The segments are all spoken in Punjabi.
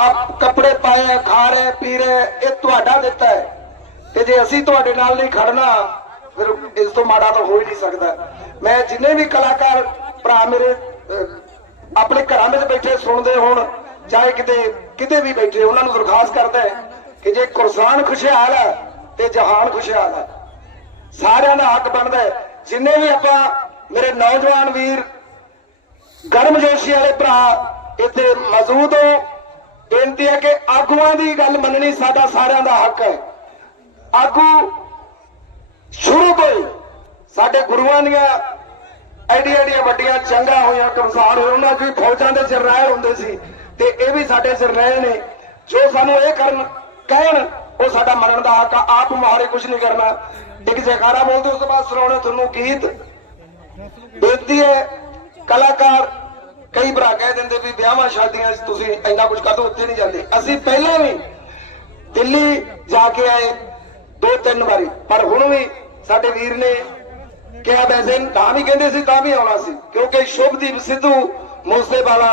ਆਪ ਕੱਪੜੇ ਪਾਏ ਖਾ ਰਹੇ ਪੀ ਰਹੇ ਇਹ ਤੁਹਾਡਾ ਦਿੱਤਾ ਹੈ। ਤੇ ਜੇ ਅਸੀਂ ਤੁਹਾਡੇ ਨਾਲ ਨਹੀਂ ਖੜਨਾ, ਫਿਰ ਇਸ ਤੋਂ ਮਾੜਾ ਤਾਂ ਹੋ ਹੀ ਨਹੀਂ ਸਕਦਾ। ਮੈਂ ਜਿੰਨੇ ਵੀ ਕਲਾਕਾਰ ਭਰਾ ਮੇਰੇ ਆਪਣੇ ਘਰਾਂ ਵਿੱਚ ਬੈਠੇ ਸੁਣਦੇ ਹੋਣ ਚਾਹੇ ਕਿਤੇ ਕਿਤੇ ਵੀ ਬੈਠੇ, ਉਹਨਾਂ ਨੂੰ ਦਰਖਾਸਤ ਕਰਦਾ ਹੈ ਕਿ ਜੇ ਕੁਰਸਾਨ ਖੁਸ਼ਹਾਲ ਹੈ, ਤੇ ਜਹਾਨ ਖੁਸ਼ਹਾਲ ਹੈ। ਸਾਰਿਆਂ ਦਾ ਹੱਕ ਬਣਦਾ ਹੈ। ਜਿੰਨੇ ਵੀ ਆਪਾਂ ਮੇਰੇ ਨੌਜਵਾਨ ਵੀਰ ਗਰਮਜੋਸ਼ੀ ਵਾਲੇ ਭਰਾ ਇੱਥੇ ਮੌਜੂਦ ਹੋ ਬੇਨਤੀ ਹੈ ਕਿ ਆਗੂਆਂ ਦੀ ਗੱਲ ਮੰਨਣੀ ਸਾਡਾ ਸਾਰਿਆਂ ਦਾ ਹੱਕ ਹੈ। ਆਗੂ ਸ਼ੁਰੂ ਤੋਂ ਹੀ ਸਾਡੇ ਗੁਰੂਆਂ ਦੀਆਂ ਐਡੀਆਂ ਐਡੀਆਂ ਵੱਡੀਆਂ ਚੰਗਾ ਹੋਈਆਂ, ਕਮਸਾਰ ਹੋਏ, ਉਹਨਾਂ ਦੀ ਫੌਜਾਂ ਦੇ ਜਰਨੈਲ ਹੁੰਦੇ ਸੀ ਤੇ ਇਹ ਵੀ ਸਾਡੇ ਜਰਨੈਲ ਨੇ। ਜੋ ਸਾਨੂੰ ਇਹ ਕਰਨ, ਕਹਿਣ, ਉਹ ਸਾਡਾ ਮੰਨਣ ਦਾ ਹੱਕ ਆ। ਆਪ ਮੁਹਾਰੇ ਕੁਝ ਨਹੀਂ ਕਰਨਾ। ਇੱਕ ਜੈਕਾਰਾ ਬੋਲਦੇ, ਉਸ ਤੋਂ ਬਾਅਦ ਸੁਣਾਉਣਾ ਤੁਹਾਨੂੰ ਗੀਤ। ਬੇਨਤੀ ਹੈ, ਕਲਾਕਾਰ ਕਈ ਭਰਾ ਕਹਿ ਦਿੰਦੇ ਵੀ ਵਿਆਹਾਂ, ਸ਼ਾਦੀਆਂ 'ਚ ਤੁਸੀਂ ਇੰਨਾ ਕੁਝ ਕਰ ਦੋ ਉੱਥੇ ਨਹੀਂ ਜਾਂਦੇ। ਅਸੀਂ ਪਹਿਲਾਂ ਵੀ ਦਿੱਲੀ ਜਾ ਕੇ ਆਏ, ਦੋ ਤਿੰਨ ਵਾਰੀ। ਪਰ ਹੁਣ ਵੀ ਸਾਡੇ ਵੀਰ ਨੇ ਕਿਹਾ ਵੈਸੇ ਤਾਂ ਵੀ ਕਹਿੰਦੇ ਸੀ, ਤਾਂ ਵੀ ਆਉਣਾ ਸੀ। ਕਿਉਂਕਿ ਸ਼ੁਭਦੀਪ ਸਿੱਧੂ ਮੂਸੇਵਾਲਾ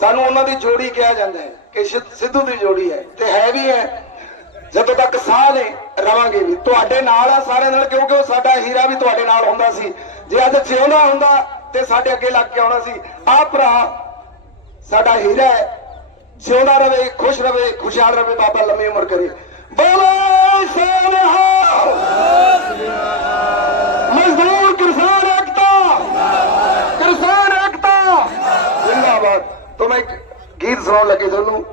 ਸਾਨੂੰ ਉਹਨਾਂ ਦੀ ਜੋੜੀ ਕਿਹਾ ਜਾਂਦਾ ਹੈ ਕਿ ਸਿੱਧੂ ਦੀ ਜੋੜੀ ਹੈ। ਤੇ ਹੈ ਵੀ ਹੈ। ਜਦੋਂ ਤੱਕ ਸਾਹ ਨੇ ਰਵਾਂਗੇ ਵੀ। ਤੁਹਾਡੇ ਨਾਲ ਆ ਸਾਰਿਆਂ ਨਾਲ, ਕਿਉਂਕਿ ਉਹ ਸਾਡਾ ਹੀਰਾ ਵੀ ਤੁਹਾਡੇ ਨਾਲ ਹੁੰਦਾ ਸੀ। ਜੇ ਅੱਜ ਜਿਉਂਦਾ ਹੁੰਦਾ ਤੇ ਸਾਡੇ ਅੱਗੇ ਲੱਗ ਕੇ ਆਉਣਾ ਸੀ। ਆਹ ਭਰਾ ਸਾਡਾ ਹੀਰਾ ਜਿਉਂਦਾ ਰਵੇ ਖੁਸ਼ ਰਵੇ ਖੁਸ਼ਹਾਲ ਰਵੇ ਬਾਬਾ ਲੰਮੀ ਉਮਰ ਕਰੇ। ਬੋਲੇ ਸੋਨਹਾ ਮਜ਼ਦੂਰ ਕਿਸਾਨ ਏਕਤਾ। ਕਿਸਾਨ ਏਕਤਾ। ਜ਼ਿੰਦਾਬਾਦ। ਤੋਂ ਮੈਂ ਗੀਤ ਸੁਣਾਉਣ ਲੱਗੇ ਤੁਹਾਨੂੰ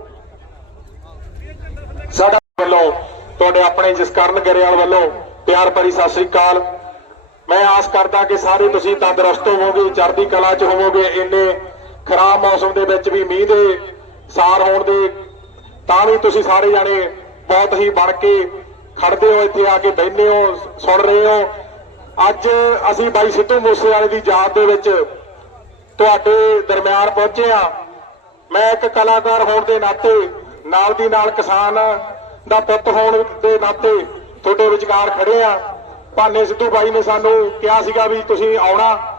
ਸਾਡਾ ਵੱਲੋਂ, ਤੁਹਾਡੇ ਆਪਣੇ ਜਸਕਰਨ ਗਰੇਵਾਲ ਵੱਲੋਂ, ਪਿਆਰ ਭਰੀ ਸਤਿ ਸ੍ਰੀ ਅਕਾਲ। ਮੈਂ ਆਸ ਕਰਦਾ ਕਿ ਸਾਰੇ ਤੁਸੀਂ ਤੰਦਰੁਸਤ ਹੋਵੋਗੇ, ਚੜ੍ਹਦੀ ਕਲਾ 'ਚ ਹੋਵੋਗੇ, ਇੰਨੇ ਖਰਾਬ ਮੌਸਮ ਦੇ ਵਿੱਚ ਵੀ ਮੀਂਹ ਦੇ ਸਾਰ ਹੋਣ ਦੇ, ਤਾਂ ਵੀ ਤੁਸੀਂ ਸਾਰੇ ਜਾਣੇ ਬਹੁਤ ਹੀ ਬਣ ਕੇ ਖੜਦੇ ਹੋ ਇੱਥੇ ਆ ਕੇ ਬੈਠੇ ਹੋ, ਸੁਣ ਰਹੇ ਹੋ। ਅੱਜ ਅਸੀਂ ਬਾਈ ਸਿੱਧੂ ਮੂਸੇਵਾਲੇ ਦੀ ਯਾਦ ਦੇ ਵਿੱਚ ਤੁਹਾਡੇ ਦਰਮਿਆਨ ਪਹੁੰਚੇ ਆ ਮੈਂ ਇੱਕ ਕਲਾਕਾਰ ਹੋਣ ਦੇ ਨਾਤੇ, ਨਾਲ ਦੀ ਨਾਲ ਕਿਸਾਨ ਦਾ ਪੁੱਤ ਹੋਣ ਦੇ ਨਾਤੇ ਤੁਹਾਡੇ ਵਿਚਕਾਰ ਖੜੇ ਆ ਭਾਨੇ ਸਿੱਧੂ ਬਾਈ ਨੇ ਸਾਨੂੰ ਕਿਹਾ ਸੀਗਾ ਵੀ ਤੁਸੀਂ ਆਉਣਾ।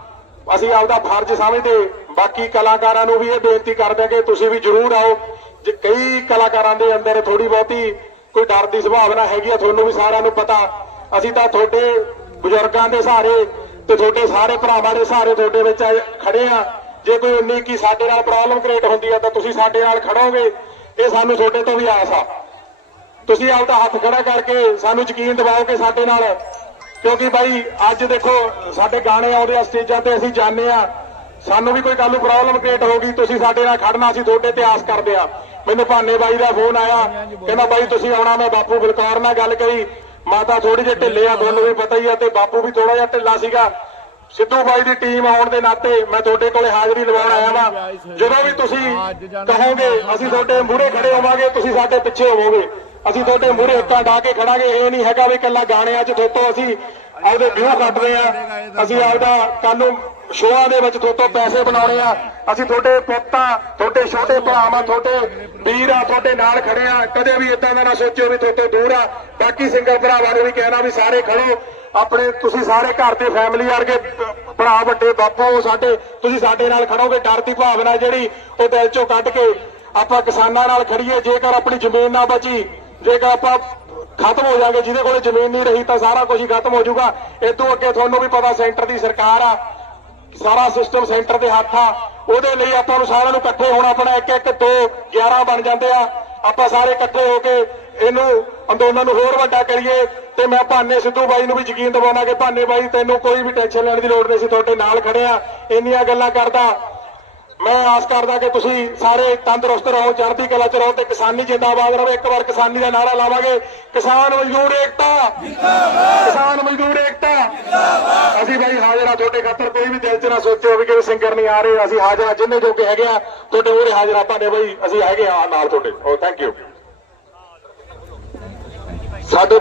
ਅਸੀਂ ਆਪਦਾ ਫਰਜ਼ ਸਮਝਦੇ, ਬਾਕੀ ਕਲਾਕਾਰਾਂ ਨੂੰ ਵੀ ਇਹ ਬੇਨਤੀ ਕਰਦੇ ਕਿ ਤੁਸੀਂ ਵੀ ਜਰੂਰ ਆਓ। ਜੇ ਕਈ ਕਲਾਕਾਰਾਂ ਦੇ ਅੰਦਰ ਥੋੜੀ ਬਹੁਤੀ ਕੋਈ ਡਰ ਦੀ ਸੁਭਾਵਨਾ ਹੈਗੀ ਆ, ਤੁਹਾਨੂੰ ਵੀ ਸਾਰਿਆਂ ਨੂੰ ਪਤਾ। ਅਸੀਂ ਤਾਂ ਤੁਹਾਡੇ ਬਜ਼ੁਰਗਾਂ ਦੇ ਸਹਾਰੇ ਤੇ ਤੁਹਾਡੇ ਸਾਰੇ ਭਰਾਵਾਂ ਦੇ ਸਹਾਰੇ ਤੁਹਾਡੇ ਵਿੱਚ ਆਏ- ਖੜੇ ਆ ਜੇ ਕੋਈ ਇੰਨੀ ਕੀ ਸਾਡੇ ਨਾਲ ਪ੍ਰੋਬਲਮ ਕ੍ਰੀਏਟ ਹੁੰਦੀ ਆ, ਤਾਂ ਤੁਸੀਂ ਸਾਡੇ ਨਾਲ ਖੜੋਗੇ। ਇਹ ਸਾਨੂੰ ਤੁਹਾਡੇ ਤੋਂ ਵੀ ਆਸ ਆ। ਤੁਸੀਂ ਆਪਦਾ ਹੱਥ ਖੜਾ ਕਰਕੇ ਸਾਨੂੰ ਯਕੀਨ ਦਿਵਾਓ ਕਿ ਸਾਡੇ ਨਾਲ ਕਿਉਂਕਿ ਬਾਈ, ਅੱਜ ਦੇਖੋ, ਸਾਡੇ ਗਾਣੇ ਆਉਂਦੇ ਆ ਸਟੇਜਾਂ ਤੇ, ਅਸੀਂ ਜਾਂਦੇ ਆ। ਸਾਨੂੰ ਵੀ ਕੋਈ ਕੱਲ ਨੂੰ ਪ੍ਰੋਬਲਮ ਕ੍ਰੀਏਟ ਹੋ ਗਈ, ਤੁਸੀਂ ਸਾਡੇ ਨਾਲ ਖੜਨਾ, ਅਸੀਂ ਤੁਹਾਡੇ ਤੇ ਆਸ ਕਰਦੇ ਆ। ਮੈਨੂੰ ਭਾਨੇ ਬਾਈ ਦਾ ਫੋਨ ਆਇਆ, ਕਹਿੰਦਾ ਬਾਈ, ਤੁਸੀਂ ਆਉਣਾ, ਮੈਂ ਬਾਪੂ ਬਲਕਾਰ ਨਾਲ ਗੱਲ ਕਰੀ। ਮਾਤਾ ਥੋੜੀ ਜਿਹੀ ਢਿੱਲੇ ਆ, ਤੁਹਾਨੂੰ ਵੀ ਪਤਾ ਹੀ ਆ, ਤੇ ਬਾਪੂ ਵੀ ਥੋੜਾ ਜਿਹਾ ਢਿੱਲਾ ਸੀਗਾ। ਸਿੱਧੂ ਬਾਈ ਦੀ ਟੀਮ ਆਉਣ ਦੇ ਨਾਤੇ ਮੈਂ ਤੁਹਾਡੇ ਕੋਲੇ ਹਾਜ਼ਰੀ ਲਵਾਉਣ ਆਇਆ ਵਾਂ। ਜਦੋਂ ਵੀ ਤੁਸੀਂ ਕਹੋਗੇ, ਅਸੀਂ ਤੁਹਾਡੇ ਮੂਹਰੇ ਖੜੇ ਹੋਵਾਂਗੇ, ਤੁਸੀਂ ਸਾਡੇ ਪਿੱਛੇ ਹੋਵੋਗੇ। ਅਸੀਂ ਤੁਹਾਡੇ ਮੂਹਰੇ ਹੱਥਾਂ ਢਾ ਕੇ ਖੜਾਂਗੇ, ਇਹ ਨਹੀਂ ਹੈਗਾ ਵੀ ਇਕੱਲਾ ਗਾਣਿਆਂ 'ਚ ਥੋਤੋਂ ਅਸੀਂ ਆਪਦੇ ਵਿਊ ਕੱਢਦੇ ਆ। ਅਸੀਂ ਆਪਦਾ ਕੱਲ ਨੂੰ ਸ਼ੋਆਂ ਦੇ ਵਿੱਚ ਥੋਤੋਂ ਪੈਸੇ ਬਣਾਉਣੇ ਆ। ਅਸੀਂ ਤੁਹਾਡੇ ਪੁੱਤਾਂ ਤੁਹਾਡੇ ਛੋਟੇ ਭਰਾਵਾਂ, ਤੁਹਾਡੇ ਵੀਰ ਆ, ਤੁਹਾਡੇ ਨਾਲ ਖੜੇ ਆ। ਕਦੇ ਵੀ ਇਦਾਂ ਦਾ ਨਾ ਸੋਚਿਓ ਵੀ ਥੋਤੋਂ ਦੂਰ ਆ। ਬਾਕੀ ਸਿੰਗਰ ਭਰਾਵਾਂ ਨੂੰ ਵੀ ਕਹਿਣਾ ਵੀ ਸਾਰੇ ਖੜੋ। ਆਪਣੇ, ਤੁਸੀਂ ਸਾਰੇ ਘਰ ਦੇ ਫੈਮਿਲੀ ਵਰਗੇ ਭਰਾ, ਵੱਡੇ ਬਾਪੂ ਸਾਡੇ, ਤੁਸੀਂ ਸਾਡੇ ਨਾਲ ਖੜੋਗੇ ਡਰ ਦੀ ਭਾਵਨਾ ਜਿਹੜੀ ਉਹ ਦਿਲ ਚੋਂ ਕੱਢ ਕੇ ਆਪਾਂ ਕਿਸਾਨਾਂ ਨਾਲ ਖੜੀਏ ਜੇਕਰ ਆਪਣੀ ਜ਼ਮੀਨ ਨਾ ਬਚੀ ਜੇਕਰ ਆਪਾਂ ਖਤਮ ਹੋ ਜਾਗੇ, ਜਿਹਦੇ ਕੋਲੇ ਜ਼ਮੀਨ ਨਹੀਂ ਰਹੀ, ਤਾਂ ਸਾਰਾ ਕੁਝ ਹੀ ਖਤਮ ਹੋ ਜਾਊਗਾ। ਇਦੋਂ ਅੱਗੇ ਤੁਹਾਨੂੰ ਵੀ ਪਤਾ ਸੈਂਟਰ ਦੀ ਸਰਕਾਰ ਆ। ਸਾਰਾ ਸਿਸਟਮ ਸੈਂਟਰ ਦੇ ਹੱਥ ਆ। ਉਹਦੇ ਲਈ ਆਪਾਂ ਨੂੰ ਸਾਰਿਆਂ ਨੂੰ ਇਕੱਠੇ ਹੋਣਾ ਆਪਣਾ ਇੱਕ ਇੱਕ, ਦੋ 11 ਬਣ ਜਾਂਦੇ ਆ। ਆਪਾਂ ਸਾਰੇ ਇਕੱਠੇ ਹੋ ਕੇ ਇਹਨੂੰ ਅੰਦੋਲਨ ਨੂੰ ਹੋਰ ਵੱਡਾ ਕਰੀਏ। ਤੇ ਮੈਂ ਭਾਨੇ ਸਿੱਧੂ ਬਾਈ ਨੂੰ ਵੀ ਯਕੀਨ ਦਿਵਾਉਣਾ ਕਿ ਭਾਨੇ ਬਾਈ, ਤੈਨੂੰ ਕੋਈ ਵੀ ਟੈਨਸ਼ਨ ਲੈਣ ਦੀ ਲੋੜ ਨਹੀਂ ਸੀ। ਤੁਹਾਡੇ ਨਾਲ ਖੜੇ ਆ। ਇੰਨੀਆਂ ਗੱਲਾਂ ਕਰਦਾ। ਮੈਂ ਆਸ ਕਰਦਾ ਕਿ ਤੁਸੀਂ ਸਾਰੇ ਤੰਦਰੁਸਤ ਰਹੋ, ਚੜ੍ਹਦੀ ਕਲਾ ਚ ਰਹੋ ਤੇ ਕਿਸਾਨੀ ਜਿੰਦਾਬਾਦ ਰਹੋ। ਇੱਕ ਵਾਰ ਕਿਸਾਨੀ ਦਾ ਨਾਰਾ ਲਾਵਾਂਗੇ। ਕਿਸਾਨ ਮਜ਼ਦੂਰ ਏਕਤਾ। ਕਿਸਾਨ ਮਜ਼ਦੂਰ ਏਕਤਾ। ਅਸੀਂ ਭਾਈ ਹਾਜ਼ਰ ਆ ਤੁਹਾਡੇ ਖਾਤਰ। ਕੋਈ ਵੀ ਦਿਲ ਚ ਨਾ ਸੋਚਿਓ ਵੀ ਕਿ ਸਿੰਗਰ ਨਹੀਂ ਆ ਰਹੇ। ਅਸੀਂ ਹਾਜ਼ਰ ਆ ਜਿੰਨੇ ਜੋਗੇ ਹੈਗੇ ਆ, ਤੁਹਾਡੇ ਮੂਹਰੇ ਹਾਜ਼ਰ ਆਪਾਂ ਨੇ ਬਾਈ, ਅਸੀਂ ਹੈਗੇ ਆ ਨਾਲ ਤੁਹਾਡੇ। ਓ ਥੈਂਕ ਯੂ ਸਾਡੇ